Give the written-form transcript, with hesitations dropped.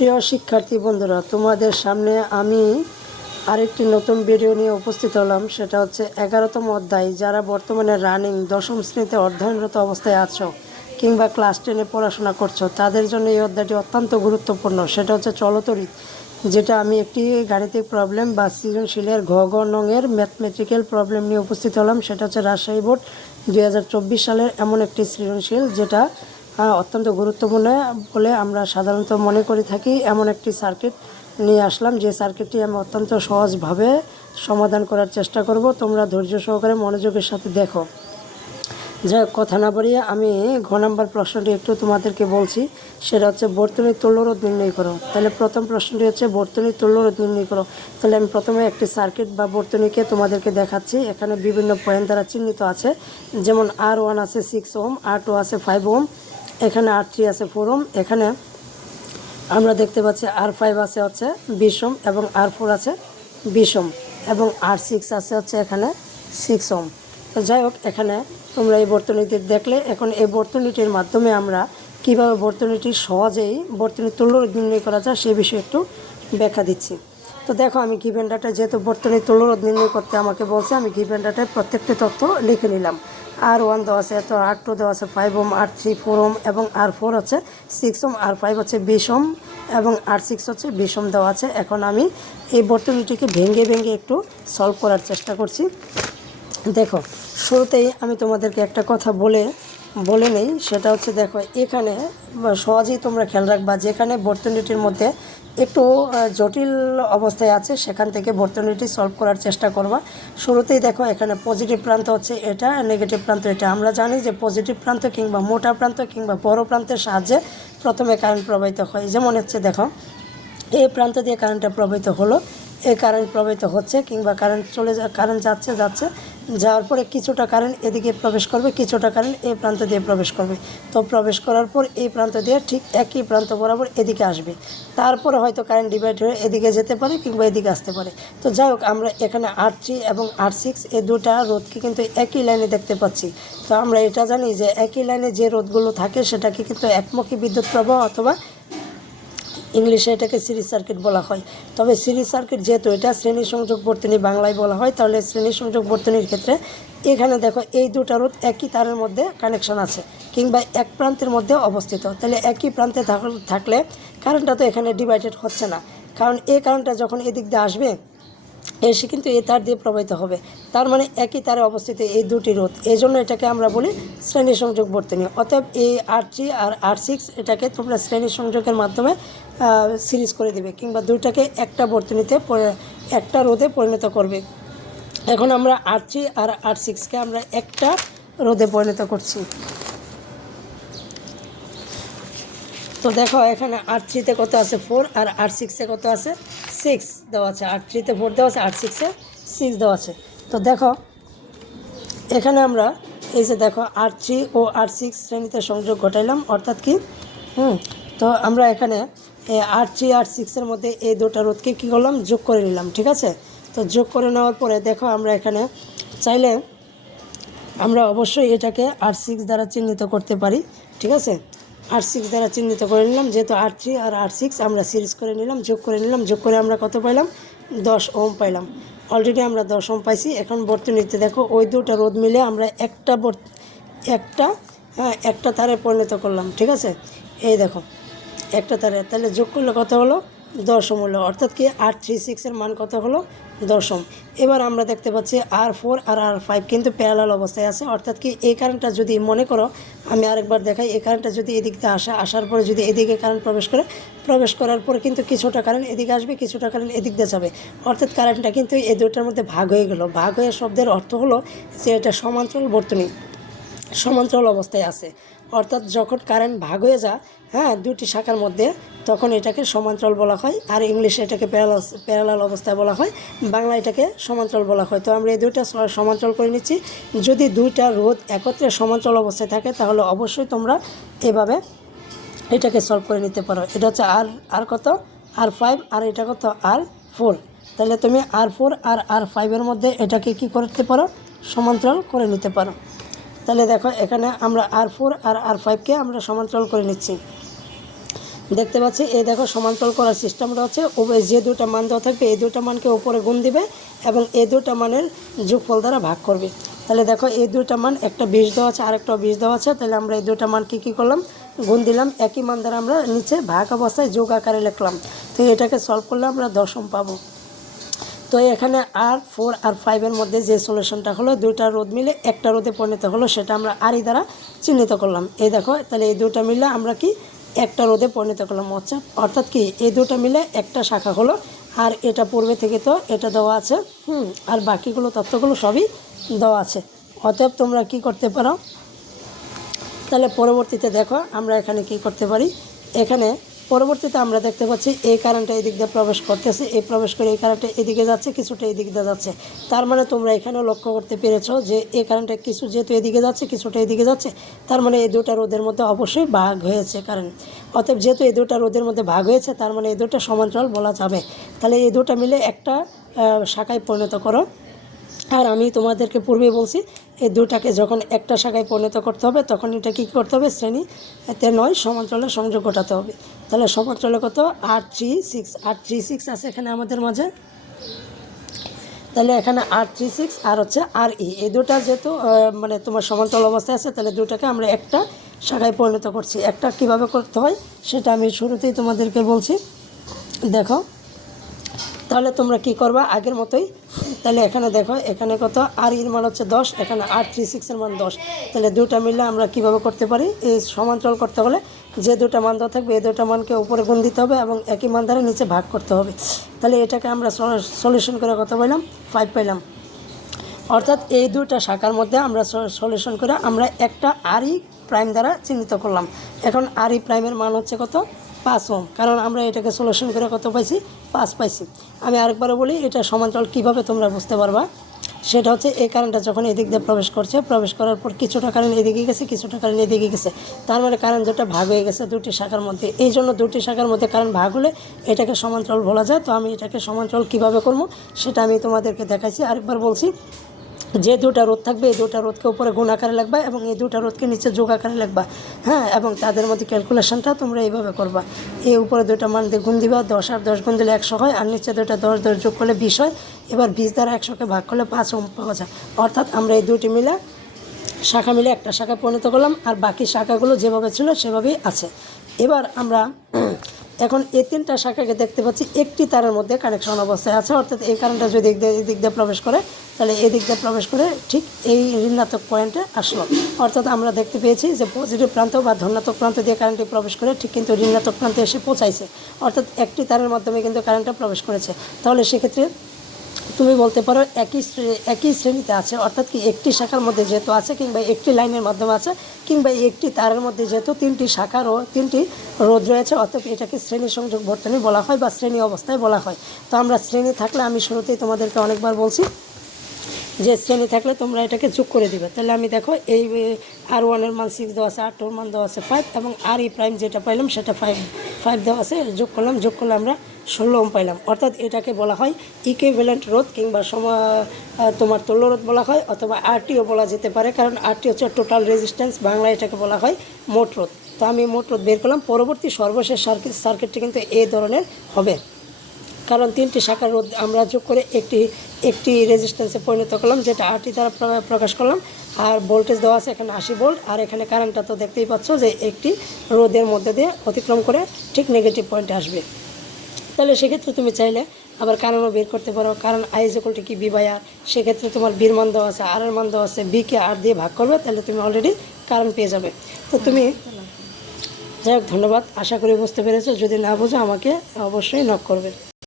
প্রিয় শিক্ষার্থী বন্ধুরা, তোমাদের সামনে আমি আরেকটি নতুন ভিডিও নিয়ে উপস্থিত হলাম। সেটা হচ্ছে 11তম অধ্যায়। যারা বর্তমানে রানিং দশম শ্রেণীতে অধ্যয়নরত অবস্থায় আছো কিংবা ক্লাস 10-এ পড়াশোনা করছো, তাদের জন্য এই অধ্যায়টি অত্যন্ত গুরুত্বপূর্ণ। সেটা হচ্ছে চলতরিৎ, যেটা আমি একটি গাণিতিক প্রবলেম বা সৃজনশীলের নংয়ের ম্যাথমেটিক্যাল প্রবলেম নিয়ে উপস্থিত হলাম। সেটা হচ্ছে রাজশাহী বোর্ড 2024 সালের এমন একটি সৃজনশীল, যেটা অত্যন্ত গুরুত্বপূর্ণ বলে আমরা সাধারণত মনে করে থাকি। এমন একটি সার্কিট নিয়ে আসলাম, যে সার্কিটটি আমি অত্যন্ত সহজভাবে সমাধান করার চেষ্টা করব। তোমরা ধৈর্য সহকারে মনোযোগের সাথে দেখো। যা কথা না বাড়িয়ে আমি নাম্বার প্রশ্নটি একটু তোমাদেরকে বলছি। সেটা হচ্ছে বর্তনীর তুল্যরোধ নির্ণয় করো। তাহলে প্রথম প্রশ্নটি হচ্ছে বর্তনীর তুল্যরোধ নির্ণয় করো। তাহলে আমি প্রথমে একটি সার্কিট বা বর্তনীকে তোমাদেরকে দেখাচ্ছি। এখানে বিভিন্ন পয়েন্ট দ্বারা চিহ্নিত আছে, যেমন R1 আছে 6 ওহম, R2 আছে 5 ওহম, এখানে R3 আছে 4 ওহম, এখানে আমরা দেখতে পাচ্ছি R5 আছে হচ্ছে 20 ওহম এবং R4 আছে 20 ওহম এবং R6 আছে হচ্ছে এখানে 6 ওহম। তো যাই হোক, এখানে তোমরা এই বর্তনীটি দেখলে। এখন এই বর্তনীটির মাধ্যমে আমরা কিভাবে বর্তনীটি সহজেই বর্তনীর তুল্যরোধ নির্ণয় করা যায় সে বিষয়ে একটু ব্যাখ্যা দিচ্ছি। তো দেখো, আমি গিভেন ডাটায় যেহেতু বর্তনীর তুল্যরোধ নির্ণয় করতে আমাকে বলছে, আমি গিভেন ডাটায় প্রত্যেকটি তথ্য লিখে নিলাম। R1 দেওয়া আছে এত, R2 দেওয়া আছে 5 ওহম, R3 4 ওহম এবং R4 হচ্ছে 6 ওহম, R5 হচ্ছে 20 ওহম এবং R6 হচ্ছে 20 ওহম দেওয়া আছে। এখন আমি এই বর্তনীটিকে ভেঙে ভেঙে একটু সলভ করার চেষ্টা করছি। দেখো, শুরুতেই আমি তোমাদেরকে একটা কথা বলে নেই। সেটা হচ্ছে, দেখো এখানে সহজেই তোমরা খেয়াল রাখবা, যেখানে বর্তনীটির মধ্যে একটু জটিল অবস্থায় আছে সেখান থেকে বর্তনীটি সলভ করার চেষ্টা করবা। শুরুতেই দেখো, এখানে পজিটিভ প্রান্ত হচ্ছে এটা, নেগেটিভ প্রান্ত এটা। আমরা জানি যে পজিটিভ প্রান্ত কিংবা মোটা প্রান্ত কিংবা বড় প্রান্তের সাহায্যে প্রথমে কারেন্ট প্রবাহিত হয়। যেমন হচ্ছে দেখো, এই প্রান্ত দিয়ে কারেন্টটা প্রবাহিত হলো, এই কারেন্ট প্রবাহিত হচ্ছে কিংবা কারেন্ট যাচ্ছে যাওয়ার পরে কিছুটা কারেন্ট এদিকে প্রবেশ করবে, কিছুটা কারেন্ট এই প্রান্ত দিয়ে প্রবেশ করবে। তো প্রবেশ করার পর এই প্রান্ত দিয়ে ঠিক একই প্রান্ত বরাবর এদিকে আসবে। তারপরে হয়তো কারেন্ট ডিভাইড হয়ে এদিকে যেতে পারে কিংবা এদিকে আসতে পারে। তো যাই হোক, আমরা এখানে R3 এবং R6 এই দুটা রোধকে কিন্তু একই লাইনে দেখতে পাচ্ছি। তো আমরা এটা জানি যে একই লাইনে যে রোধগুলো থাকে সেটাকে কিন্তু একমুখী বিদ্যুৎ প্রবাহ অথবা ইংলিশে এটাকে সিরিজ সার্কিট বলা হয়। তবে সিরিজ সার্কিট যেহেতু এটা শ্রেণী সংযোগ বর্তনী বাংলায় বলা হয়, তাহলে শ্রেণী সংযোগ বর্তনীর ক্ষেত্রে এখানে দেখো এই দুটা রোধ একই তারের মধ্যে কানেকশন আছে কিংবা এক প্রান্তের মধ্যে অবস্থিত। তাহলে একই প্রান্তে থাকলে কারেন্টটা তো এখানে ডিভাইডেড হচ্ছে না, কারণ এই কারেন্টটা যখন এদিক দিয়ে আসবে এসে কিন্তু এই তার দিয়ে প্রবাহিত হবে। তার মানে একই তারে অবস্থিত এই দুটি রোধ, এই জন্য এটাকে আমরা বলি শ্রেণী সংযোগ বর্তনী। অতএব এই R3 আর R6 এটাকে তোমরা শ্রেণী সংযোগের মাধ্যমে সিরিজ করে দেবে কিংবা দুইটাকে একটা বর্তনীতে একটা রোধে পরিণত করবে। এখন আমরা R3 আর R6কে আমরা একটা রোধে পরিণত করছি। তো দেখো, এখানে R3-তে কত আছে 4 আর R6-এ কত আছে 6 দেওয়া আছে। R3-তে 4 দেওয়া আছে, R6-এ 6 দেওয়া আছে। তো দেখো, এখানে আমরা এই যে দেখো R3 ও R6 শ্রেণীতে সংযোগ ঘটাইলাম, অর্থাৎ কি তো আমরা এখানে R3 আর 6-এর মধ্যে এই দুটা রোধকে কী করলাম, যোগ করে নিলাম। ঠিক আছে, তো যোগ করে নেওয়ার পরে দেখো, আমরা এখানে চাইলে আমরা অবশ্যই এটাকে R6 দ্বারা চিহ্নিত করতে পারি। ঠিক আছে, R6 দ্বারা চিহ্নিত করে নিলাম, যেহেতু R3 আর R6 আমরা সিরিজ করে নিলাম, যোগ করে নিলাম। যোগ করে আমরা কত পাইলাম, 10 ওহম পাইলাম। অলরেডি আমরা 10 ওহম পাইছি। এখন বর্তনীতে দেখো ওই দুটা রোধ মিলে আমরা একটা তারে পরিণত করলাম। ঠিক আছে, এই দেখো একটা তারে, তাহলে যোগ করলে কত হলো, 10 ওহম হলো। অর্থাৎ কি R36-এর মান কত হলো, 10 ওহম। এবার আমরা দেখতে পাচ্ছি R4 আর R5 কিন্তু প্যারালাল অবস্থায় আছে। অর্থাৎ কি এই কারেন্টটা যদি মনে করো, আমি আরেকবার দেখাই, এই কারেন্টটা যদি এদিক দিয়ে আসার পরে যদি এদিকে কারেন্ট প্রবেশ করার পরে কিন্তু কিছুটা কারেন্ট এদিকে আসবে, কিছুটা কারেন্ট এদিক দিয়ে যাবে। অর্থাৎ কারেন্টটা কিন্তু এই দুটার মধ্যে ভাগ হয়ে গেল। ভাগ হয়ে শব্দের অর্থ হলো যে এটা সমান্তরাল বর্তনী, সমান্তরাল অবস্থায় আছে। অর্থাৎ যখন কারেন্ট ভাগ হয়ে যায় দুটি শাখার মধ্যে, তখন এটাকে সমান্তরাল বলা হয়। আর ইংলিশে এটাকে প্যারালাল অবস্থায় বলা হয়, বাংলা এটাকে সমান্তরাল বলা হয়। তো আমরা এই দুইটা সমান্তরাল করে নিচ্ছি। যদি দুইটা রোধ একত্রে সমান্তরাল অবস্থায় থাকে তাহলে অবশ্যই তোমরা এভাবে এটাকে সলভ করে নিতে পারো। এটা হচ্ছে আর কত, R5 আর এটা কত R4। তাহলে তুমি R4 আর R5-এর মধ্যে এটাকে কি করতে পারো, সমান্তরাল করে নিতে পারো। তাহলে দেখো, এখানে আমরা R4 আর R5-কে আমরা সমান্তরাল করে নিচ্ছি। দেখতে পাচ্ছি এই দেখো সমান্তরাল করার সিস্টেমটা হচ্ছে যে দুটো মান দেওয়া থাকবে এই দুটো মানকে উপরে গুণ দিবে এবং এই দুটো মানের যোগফল দ্বারা ভাগ করবে। তাহলে দেখো এই দুটো মান একটা 20 দেওয়া আছে আরেকটা 20 দেওয়া আছে, তাহলে আমরা এই দুটো মানকে কী করলাম গুণ দিলাম, একই মান দ্বারা আমরা নিচে ভাগ অবস্থায় যোগ আকারে লিখলাম। তো এটাকে সলভ করলে আমরা দশম পাবো। তো এখানে R4 আর 5 মধ্যে যে সলিউশনটা হলো দুইটা রোধ মিলে একটা রোধে পরিণত হলো, সেটা আমরা আরই দ্বারা চিহ্নিত করলাম। এই দেখো তাহলে এই দুটো মিলে আমরা কি একটা রোধে পরিণত করলাম, অর্থাৎ কি এই দুটো মিলে একটা শাখা হলো। আর এটা পূর্বে থেকে তো এটা দেওয়া আছে, আর বাকিগুলো তথ্যগুলো সবই দেওয়া আছে। অতএব তোমরা কি করতে পারো, তাহলে পরবর্তীতে দেখো আমরা এখানে কি করতে পারি, এখানে পরবর্তীতে আমরা দেখতে পাচ্ছি এই কারেন্টটা এই দিক দিয়ে প্রবেশ করতেছে, এই প্রবেশ করে এই কারেন্টটা এদিকে যাচ্ছে, কিছুটা এদিক দিয়ে যাচ্ছে। তার মানে তোমরা এখানেও লক্ষ্য করতে পেরেছো যে এই কারেন্টটা কিছু যেহেতু এদিকে যাচ্ছে কিছুটা এদিকে যাচ্ছে, তার মানে এই দুটা রোধের মধ্যে অবশ্যই ভাগ হয়েছে কারেন্ট। অতএব যেহেতু এই দুটা রোধের মধ্যে ভাগ হয়েছে তার মানে এই দুটা সমান্তরাল বলা যাবে। তাহলে এই দুটা মিলে একটা শাখায় পরিণত করো। আর আমি তোমাদেরকে পূর্বেই বলছি এই দুটাকে যখন একটা শাখায় পরিণত করতে হবে তখন এটা কী করতে হবে, শ্রেণীতে নয় সমান্তরালে সংযোগ ঘটাতে হবে। তাহলে সমান্তরালে কত R36 আছে এখানে আমাদের মাঝে। তাহলে এখানে R36 আর হচ্ছে RE, এই দুটা যেহেতু মানে তোমার সমান্তরাল অবস্থায় আছে, তাহলে দুটাকে আমরা একটা শাখায় পরিণত করছি। একটা কিভাবে করতে হয় সেটা আমি শুরুতেই তোমাদেরকে বলছি, দেখো। তাহলে তোমরা কি করবা আগের মতোই, তাহলে এখানে দেখো এখানে কত আর এর মান হচ্ছে 10, এখানে R36 এর মান 10। তাহলে দুটা মিলে আমরা কিভাবে করতে পারি, এই সমান্তরাল করতে হলে যে দুটা মান দেওয়া থাকবে এই দুটা মানকে উপরে গুণ দিতে হবে এবং একই মান দ্বারা নিচে ভাগ করতে হবে। তাহলে এটাকে আমরা সলিউশন করে কত পাইলাম, 5 পাইলাম। অর্থাৎ এই দুইটা শাখার মধ্যে আমরা সলিউশন করে আমরা একটা RE প্রাইম দ্বারা চিহ্নিত করলাম। এখন RE প্রাইমের মান হচ্ছে কত, 5 ওহম, কারণ আমরা এটাকে সলিউশন করে কত পাইছি, 5 পাইছি। আমি আরেকবার বলি এটা সমান্তরাল কীভাবে তোমরা বুঝতে পারবা, সেটা হচ্ছে এই কারেন্টটা যখন এদিক দিয়ে প্রবেশ করছে, প্রবেশ করার পর কিছুটা কারেন্ট এদিকে গেছে কিছুটা কারেন্ট এদিকে গেছে, তার মানে কারেন্ট দুটো ভাগ হয়ে গেছে দুটি শাখার মধ্যে। এই জন্য দুটি শাখার মধ্যে কারেন্ট ভাগ হলে এটাকে সমান্তরাল বলা যায়। তো আমি এটাকে সমান্তরাল কীভাবে করবো সেটা আমি তোমাদেরকে দেখাইছি। আরেকবার বলছি, যে দুটা রোধ থাকবে এই দুটা রোধকে উপরে গুণ আকারে লিখবা এবং এই দুটা রোধকে নিচে যোগ আকারে লিখবা, হ্যাঁ। এবং তাদের মধ্যে ক্যালকুলেশনটা তোমরা এইভাবে করবা, এই উপরে দুটা মান দিয়ে গুণ দিবা, 10 আর 10 গুণ দিলে 100 হয়, আর নিচে দুটা 10 যোগ করলে 20 হয়। এবার 20 দ্বারা 100কে ভাগ করলে 5 ওহম পাওয়া যায়। অর্থাৎ আমরা এই দুটি মিলে শাখা মিলে একটা শাখায় পরিণত করলাম, আর বাকি শাখাগুলো যেভাবে ছিল সেভাবেই আছে। এবার আমরা এখন এই তিনটা শাখাকে দেখতে পাচ্ছি একটি তারের মধ্যে কানেকশন অবস্থায় আছে, অর্থাৎ এই কারেন্টটা যদি এদিক দিয়ে প্রবেশ করে তাহলে এদিক দিয়ে প্রবেশ করে ঠিক এই ঋণাত্মক পয়েন্টে আসলো। অর্থাৎ আমরা দেখতে পেয়েছি যে পজিটিভ প্রান্ত বা ধনাত্মক প্রান্ত দিয়ে কারেন্টটি প্রবেশ করে ঠিক কিন্তু ঋণাত্মক প্রান্তে এসে পৌঁছাইছে, অর্থাৎ একটি তারের মাধ্যমে কিন্তু কারেন্টটা প্রবেশ করেছে। তাহলে সেক্ষেত্রে তুমি বলতে পারো একই শ্রেণীতে আছে, অর্থাৎ কি একটি শাখার মধ্যে যেহেতু আছে কিংবা একটি লাইনের মাধ্যমে আছে কিংবা একটি তারের মধ্যে যেহেতু তিনটি শাখার ও তিনটি রোধ রয়েছে, অর্থাৎ এটাকে শ্রেণী সংযোগ বর্তনী বলা হয় বা শ্রেণী অবস্থায় বলা হয়। তো আমরা শ্রেণী থাকলে আমি শুরুতেই তোমাদেরকে অনেকবার বলছি যে শ্রেণী থাকলে তোমরা এটাকে যোগ করে দিবে। তাহলে আমি দেখো এই R1 এর মান 6 দেওয়া আছে, R2 এর মান দেওয়া আছে 5 এবং RE প্রাইম যেটা পাইলাম সেটা 5 দেওয়া আছে, যোগ করলে আমরা 16 ওহম পাইলাম। অর্থাৎ এটাকে বলা হয় ইকুইভ্যালেন্ট রোধ কিংবা তোমার তুল্য রোধ বলা হয়, অথবা RTও বলা যেতে পারে, কারণ RT হচ্ছে টোটাল রেজিস্ট্যান্স, বাংলায় এটাকে বলা হয় মোট রোধ। তো আমি মোট রোধ বের করলাম। পরবর্তী সর্বশেষ সার্কিটটি কিন্তু এই ধরনের হবে, কারণ তিনটি শাখার রোধ আমরা যোগ করে একটি রেজিস্ট্যান্সে পরিণত করলাম, যেটা RT দ্বারা প্রকাশ করলাম। আর ভোল্টেজ দেওয়া আছে এখানে 80 ভোল্ট, আর এখানে কারেন্টটা তো দেখতেই পাচ্ছ যে একটি রোধের মধ্যে দিয়ে অতিক্রম করে ঠিক নেগেটিভ পয়েন্টে আসবে। তাহলে সেক্ষেত্রে তুমি চাইলে আবার কারণও বের করতে পারো, কারণ I কি B/R, সেক্ষেত্রে তোমার বির মান দেওয়া আছে, R এর মান দেওয়া আছে, বিকে R দিয়ে ভাগ করবে, তাহলে তুমি অলরেডি কারণ পেয়ে যাবে। তো তুমি যাই হোক, ধন্যবাদ, আশা করি বুঝতে পেরেছো। যদি না বোঝো আমাকে অবশ্যই নক করবে।